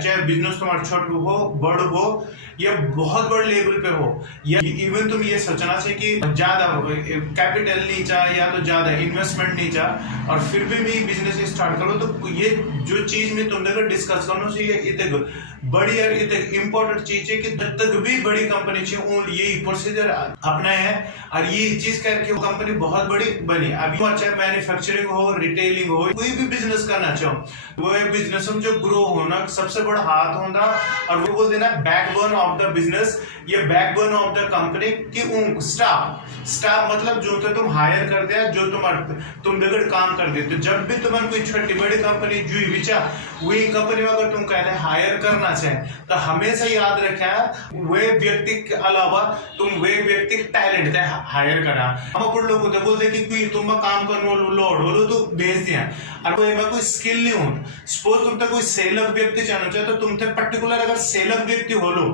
चाहे बिजनेस तुम्हारा छोटा हो बड़ हो या बहुत बड़े लेवल पे हो, या इवन तुम ये सोचना चाहिए कि ज्यादा कैपिटल नहीं चाह या तो ज्यादा इन्वेस्टमेंट नहीं चाह और फिर भी मैं बिजनेस स्टार्ट करो, तो ये जो चीज में तुमने अगर डिस्कस करना चाहिए इतने बड़ी और इतने इम्पोर्टेंट चीज है कि जब तक भी बड़ी कंपनी चाहिए ये प्रोसीजर अपना है और ये चीज करके वो कंपनी बहुत बड़ी बनी। अभी चाहे मैन्युफैक्चरिंग हो, रिटेलिंग हो, कोई भी बिजनेस करना चाहो वो बिजनेस में जो ग्रो होना सबसे बड़ा हाथ होता और वो बोल देना बैकबोन ऑफ द बिजनेस, ये बैकबोन ऑफ द कंपनी की स्टाफ मतलब जो तो तुम हायर कर दिया, जो तुम दगड़ काम कर देते। जब भी तुम्हारी कोई छोटी बड़ी कंपनी जो विचार वही कंपनी में अगर तुम कहते हैं हायर करना चाहे तो हमेशा याद रखा वे व्यक्ति के अलावा तुम वे व्यक्ति टैलेंट थे हायर करा। हम अपन लोग होते बोलते कि कोई तुम काम करने वालों लोड बोलो तो भेज दिया और कोई स्किल नहीं हो। सपोज तुम कोई सेलर व्यक्ति चाहना चाहे तो तुम पर्टिकुलर अगर सेलर व्यक्ति हो लो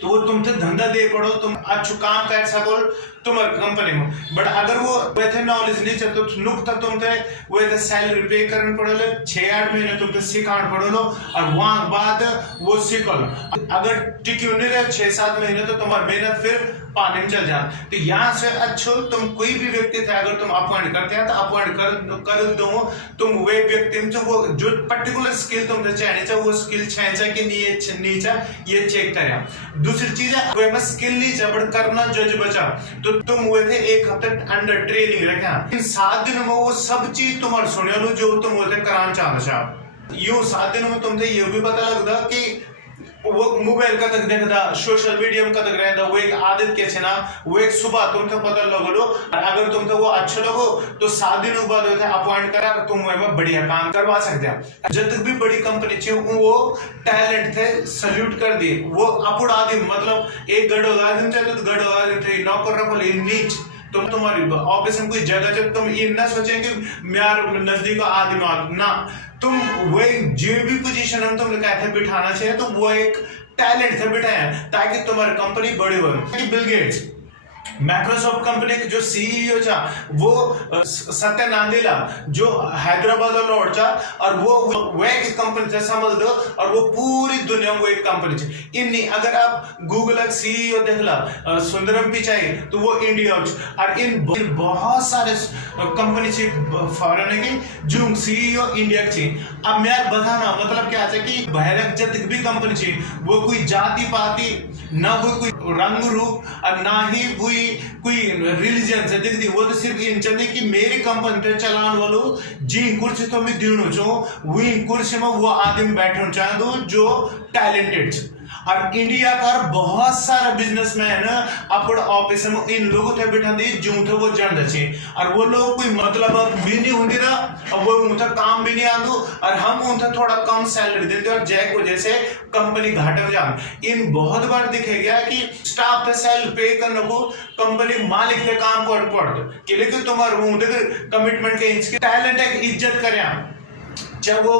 तो वो तुमसे धंधा दे पड़ो, तुम अच्छु काम कर सको तुम्हारी कंपनी में। बट अगर वो वैसे नॉलेज नहीं चाहिए तो नुक तक तुमसे वैसे सैलरी पे करना पड़ेलो, 6-8 महीने तुमसे सिखाना पड़ेलो और वहां बाद वो सीखो लो। अगर टिक्यू नहीं रहे 6-7 महीने तो तुम्हारी मेहनत फिर पानी में चल जाए। तो यहाँ से अच्छो तुम कोई भी व्यक्ति थे अगर तुम अपॉइंट करते हैं तो अपॉइंट कर दो तुम वे व्यक्ति में जो पर्टिकुलर स्किल तुमसे चाहिए वो स्किल चाहिए कि नहीं चाहिए ये चेक करें। दूसरी चीज है वे में स्किल नहीं चाहिए बट करना जज बचा तो तुम हुए थे 1 हफ्ते अंडर ट्रेनिंग रखा, इन 7 दिनों में वो सब चीज तुम्हारे सुने लो जो तुम होते कराना चाहते। यूं 7 दिनों में तुमसे ये भी पता लगता कि वो मोबाइल का तक देखता, सोशल मीडिया में कतक रहता, वो एक आदत कैसे ना वो एक सुबह तुमसे पता लगो और अगर तुमसे वो अच्छा लगो तो 7 दिनों बाद होता है अपॉइंट करा तुम में बढ़िया काम करवा सकते हैं। जब तक भी बड़ी कंपनी चाहिए वो टैलेंट थे सल्यूट कर दिए, वो अपुड़ आदिम मतलब एक गढ़ो आदिम चाहते तो गढ़ो आदिम थे नौकर रखो नीच तुम तुम्हारी ऑफिस में कोई जगह जब तुम ये ना सोचे कि मेरे नजदीक आदिम ना, तुम वो जो भी पोजीशन में तुमने कहते हैं बिठाना चाहिए तो वो एक टैलेंट से बिठाया ताकि तुम्हारी कंपनी बड़ी हो। बिल गेट्स माइक्रोसॉफ्ट कंपनी के जो सीईओ था वो सत्य नादेला जो हैदराबाद लौट था और वो एक कंपनी से समझ दो और वो पूरी दुनिया में वो एक कंपनी थी। इन्हीं अगर आप गूगल सीईओ देख ला सुंदरम पिचाई तो वो इंडिया और इन बहुत सारे कंपनी से फॉरेन की जो सीईओ इंडिया की। अब मैं बताना मतलब क्या है कि बहरक जब भी कंपनी थी वो कोई जाति पाति ना कोई रंग रूप और ना ही कोई रिलीजन से दिखती, वो तो सिर्फ इन चलते कि मेरी कंपनी पे चलाने वालों जी कुर्सी तो मैं दिनों चो वही कुर्सी में वो आदमी बैठना चाह दो जो टैलेंटेड। और इंडिया का बहुत सारा बिजनेसमैन अपने ऑफिस में इन लोगों थे बैठा दी जो थे वो जन दचे और वो लोग कोई मतलब भी नहीं होती ना और वो उनका काम भी नहीं आदू और हम उनसे थोड़ा कम सैलरी देते और जैक वजह से कंपनी घाटे में जाए। इन बहुत बार दिखे गया कि स्टाफ पे सैलरी पे करने को कंपनी मालिक पे काम कर पड़ते लेकिन तुम्हारे कमिटमेंट के इसके टैलेंट है इज्जत करें चाहे वो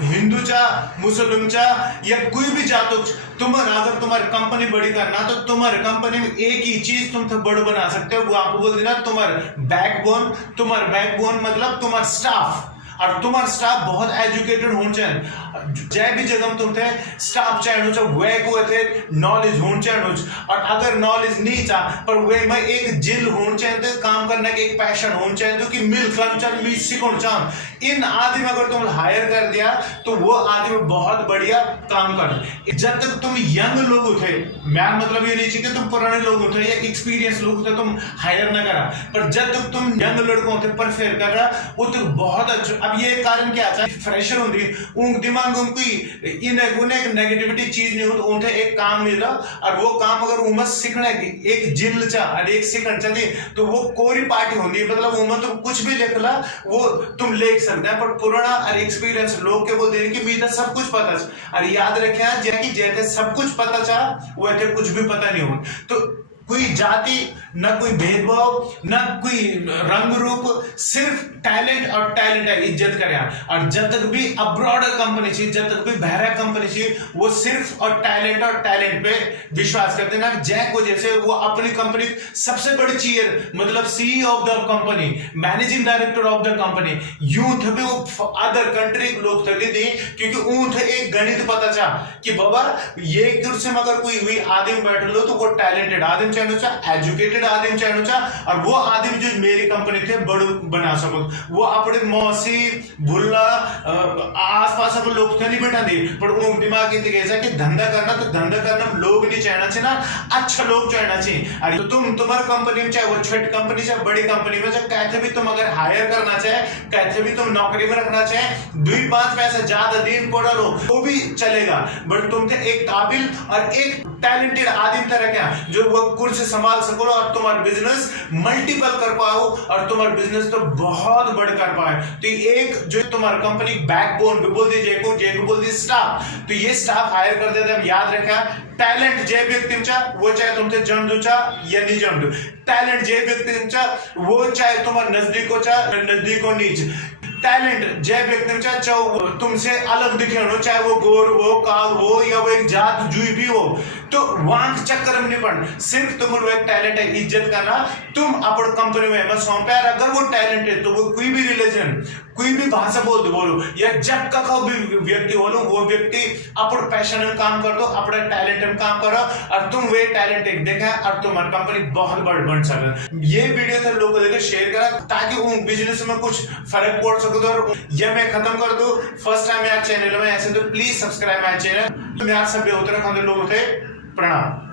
हिंदू चा मुस्लिम चा या कोई भी जातो अगर तुम्हारी कंपनी बड़ी करना तो तुम्हारे कंपनी में एक ही चीज तुम तो बड़ बना सकते हो वो आपको बोल देना तुम्हारा बैकबोन मतलब तुम्हारा स्टाफ और तुम्हारा स्टाफ बहुत एजुकेटेड होना चाहिए। जय भी जगह तुम थे स्टाफ चाहिए वे को थे नॉलेज होना चाहिए और अगर नॉलेज नहीं चाह पर वे में एक जिल होना चाहिए काम करने के एक पैशन होना चाहिए कि मिल कर्मचारी मिल सीखना चाह। इन आदमी अगर तुम हायर कर दिया तो वो आदमी बहुत बढ़िया काम कर। जब तक तुम यंग लोग थे मैं मतलब ये नहीं चाहिए कि तुम पुराने लोग थे या एक्सपीरियंस लोग थे तुम हायर ना करा, पर जब तक तुम यंग लड़कों थे पर फेर कर रहा वो तो बहुत अच्छा। अब ये कारण क्या है फ्रेशर होती उन दिमाग में कोई इन्हें नेगेटिविटी चीज नहीं हो तो उन्हें एक काम मिल रहा और वो काम अगर उमस सीखने की एक जिल चा और एक सीखना चाहिए तो वो कोई पार्टी होती है मतलब उमस तुम कुछ भी लिख ला वो तुम लिख सकते हैं। पर पुराना और एक्सपीरियंस लोग के बोल दे कि मुझे सब कुछ पता और याद रखे जैसे सब कुछ पता चाह वैसे कुछ भी पता नहीं हो। तो कोई जाति, न कोई भेदभाव, न कोई रंग रूप, सिर्फ टैलेंट और टैलेंट है, इज्जत करें। और जब तक भी अब्रॉड कंपनी चाहिए, जब तक भी बहरा कंपनी चाहिए, वो सिर्फ और टैलेंट पे विश्वास करते हैं। जैक को जैसे वो अपनी कंपनी सबसे बड़ी चीयर मतलब CEO of the company, managing director of the company, यूं थे वो अदर कंट्री लोग थे दी, क्योंकि ऊं थे एक गणित पता चा कि बाबा ये कुर्सी में अगर कोई हुई आदमी बैठ लो तो वो टैलेंटेड आदमी चाहिए चा, एजुकेटेड आदमी चाहिए चा, और वो आदमी जो मेरी कंपनी थे बड़ू बना सको। वो अपने मौसी भुल्ला आसपास सब लोग थे नहीं बैठा दे, पर वो दिमाग की कैसा कि धंधा करना लोग नहीं चाहना चाहिए ना, अच्छा लोग चाहना चाहिए। अरे तो तुम्हारी कंपनी में चाहे वो छोटी कंपनी चाहे बड़ी कंपनी में, चाहे कहते भी तुम अगर हायर करना चाहे, कहते भी तुम नौकरी में रखना चाहे, 2-5 पैसा ज्यादा दिन पड़ा लो वो भी चलेगा, बट तुम थे एक काबिल और एक टैलेंटेड आदमी तरह क्या जो वो कुर्सी संभाल सको और तुम्हारा बिजनेस मल्टीपल कर पाओ और तुम्हारा बिजनेस तो बहुत बड़ कर पाए। तो एक जो तुम्हारा कंपनी बैकबोन बोल दी जेको बोल दी स्टाफ, तो ये स्टाफ हायर कर देते हैं। याद रखा टैलेंट जे व्यक्तींचा वो चाहे तुमसे जमदूचा या नहीं जमदू, टैलेंट जे व्यक्तींचा वो चाहे तुम्हारा नजदीको नीच, टैलेंट जय व्यक्तींचा चाहे तुमसे अलग दिखे हो, चाहे वो गोर हो, काल हो या वो एक जात जुई भी हो, तो वांक चक्कर में नहीं पड़ना, सिर्फ तुम लोग एक टैलेंट है इज्जत करना। तुम अपने कंपनी में मत सौंपे, अगर वो टैलेंट है तो वो कोई भी रिलीजन कोई भी भाषा बोलो या जब का भी व्यक्ति बोलो, वो व्यक्ति अपने पैशन में काम कर दो, अपने टैलेंट में काम करो और तुम वे टैलेंट एक देखा और तुम्हारी कंपनी बहुत बड़ बन सके। ये वीडियो तो लोगों को शेयर करा ताकि उन बिजनेस में कुछ फर्क पड़ सके। और ये मैं खत्म कर दूं, फर्स्ट टाइम मेरे चैनल में ऐसे तो प्लीज सब्सक्राइब माय चैनल। मैं आप सब उत्तराखंड लोगों से प्रणाम।